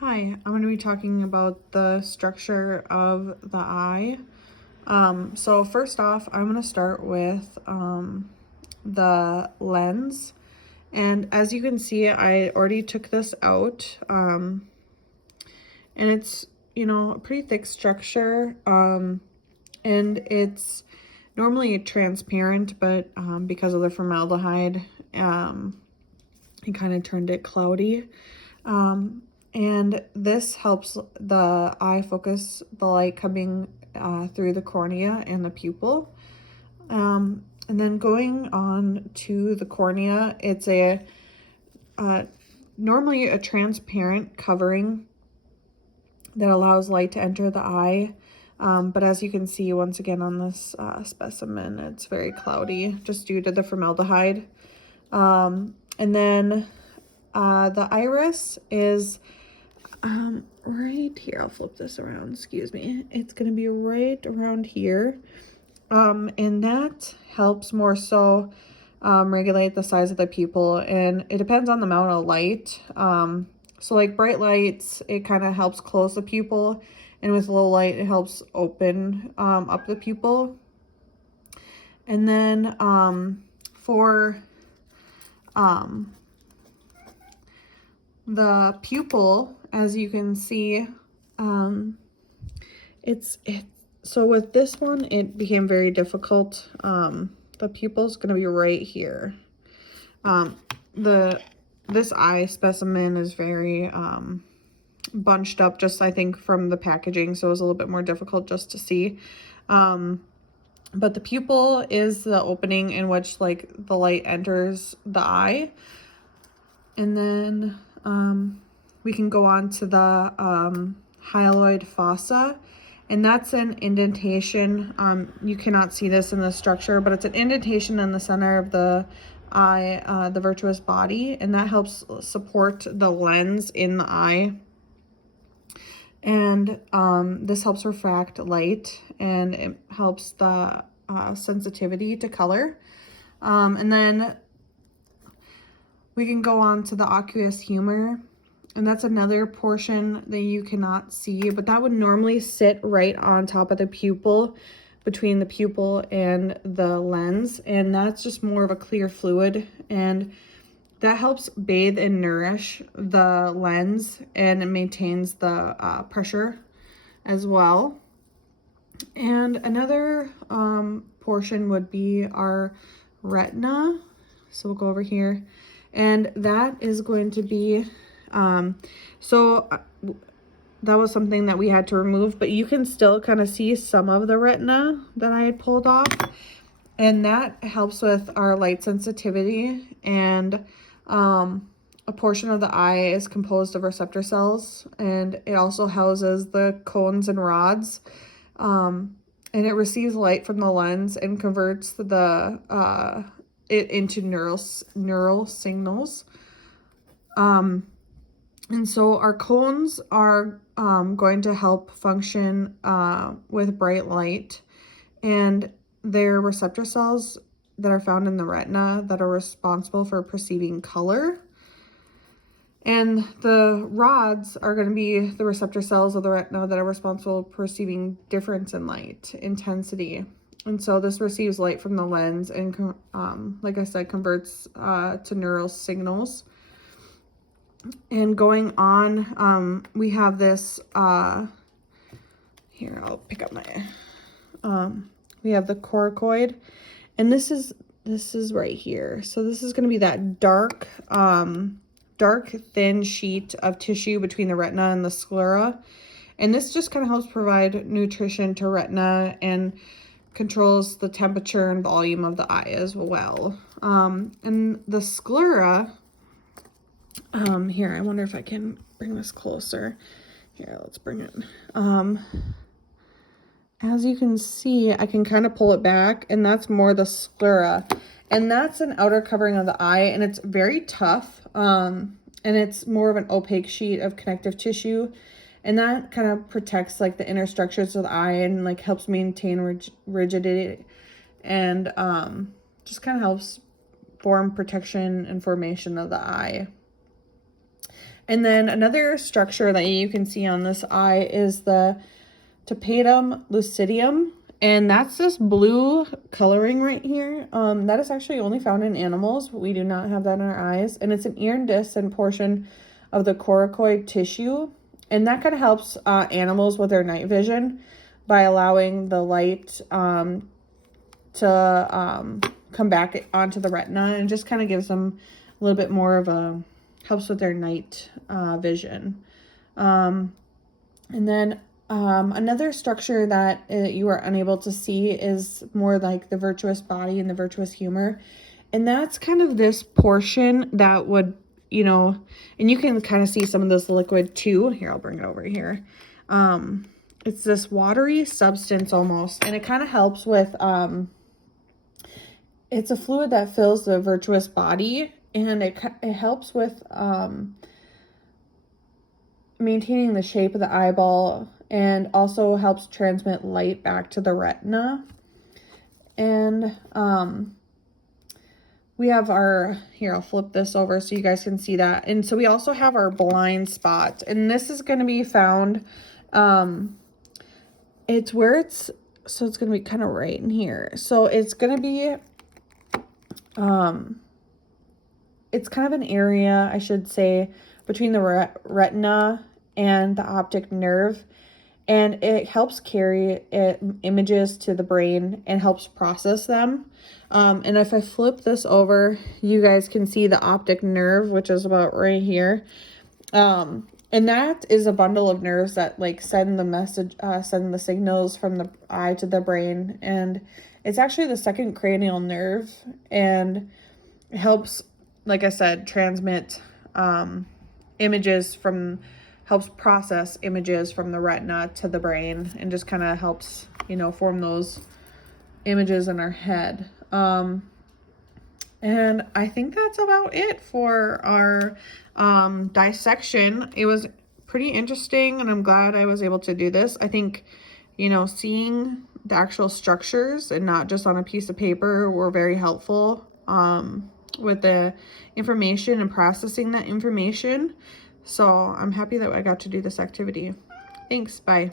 Hi, I'm going to be talking about the structure of the eye. So first off, I'm going to start with the lens. And as you can see, I already took this out. And it's, a pretty thick structure. And it's normally transparent, but because of the formaldehyde, it kind of turned it cloudy. And this helps the eye focus the light coming through the cornea and the pupil. And then going on to the cornea, it's normally a transparent covering that allows light to enter the eye. But as you can see, once again on this specimen, it's very cloudy just due to the formaldehyde. And then the iris is right here. I'll flip this around, excuse me. It's going to be right around here. And that helps more so regulate the size of the pupil, and it depends on the amount of light. So like bright lights, it kind of helps close the pupil, and with low light, it helps open up the pupil. And then for the pupil, as you can see, so with this one, it became very difficult. The pupil's going to be right here. This eye specimen is very bunched up, just I think from the packaging, so it was a little bit more difficult just to see. But the pupil is the opening in which like the light enters the eye. And then we can go on to the hyaloid fossa, and that's an indentation. You cannot see this in the structure, but it's an indentation in the center of the eye, the virtuous body, and that helps support the lens in the eye. And this helps refract light, and it helps the sensitivity to color. And then we can go on to the aqueous humor, and that's another portion that you cannot see, but that would normally sit right on top of the pupil, between the pupil and the lens, and that's just more of a clear fluid, and that helps bathe and nourish the lens, and it maintains the pressure as well. And another portion would be our retina. So we'll go over here, and that is going to be that was something that we had to remove, but you can still kind of see some of the retina that I had pulled off, and that helps with our light sensitivity. And a portion of the eye is composed of receptor cells, and it also houses the cones and rods, and it receives light from the lens and converts it into neural signals. And so our cones are going to help function with bright light, and they're receptor cells that are found in the retina that are responsible for perceiving color. And the rods are going to be the receptor cells of the retina that are responsible for perceiving difference in light intensity. And so this receives light from the lens and, like I said, converts to neural signals. And going on, we have this, here, I'll pick up my, we have the coracoid, and this is right here. So this is going to be that dark, thin sheet of tissue between the retina and the sclera. And this just kind of helps provide nutrition to retina and controls the temperature and volume of the eye as well. And the sclera, here, I wonder if I can bring this closer. Here, let's bring it. As you can see, I can kind of pull it back, and that's more the sclera. And that's an outer covering of the eye, and it's very tough. And it's more of an opaque sheet of connective tissue. And that kind of protects like the inner structures of the eye and like helps maintain rigidity, and just kind of helps form protection and formation of the eye. And then another structure that you can see on this eye is the tapetum lucidum. And that's this blue coloring right here. That is actually only found in animals. We do not have that in our eyes. And it's an iridescent portion of the coracoid tissue. And that kind of helps animals with their night vision by allowing the light to come back onto the retina, and just kind of gives them a little bit more of a, helps with their night vision. And then another structure that you are unable to see is more like the virtuous body and the virtuous humor. And that's kind of this portion that would, you know, and you can kind of see some of this liquid too. Here, I'll bring it over here. It's this watery substance almost, and it kind of helps with, it's a fluid that fills the virtuous body, and it helps with maintaining the shape of the eyeball, and also helps transmit light back to the retina. And we have our, here, I'll flip this over so you guys can see that. And so we also have our blind spot, and this is going to be found, it's where it's, so it's going to be kind of right in here. So it's going to be, it's kind of an area, I should say, between the retina and the optic nerve, and it helps carry images to the brain and helps process them. And if I flip this over, you guys can see the optic nerve, which is about right here. And that is a bundle of nerves that like send the message, send the signals from the eye to the brain. And it's actually the second cranial nerve, and it helps, like I said, transmit images from, helps process images from the retina to the brain, and just kind of helps, you know, form those images in our head. And I think that's about it for our dissection. It was pretty interesting, and I'm glad I was able to do this. I think, you know, seeing the actual structures and not just on a piece of paper were very helpful with the information and processing that information. So I'm happy that I got to do this activity. Thanks. Bye.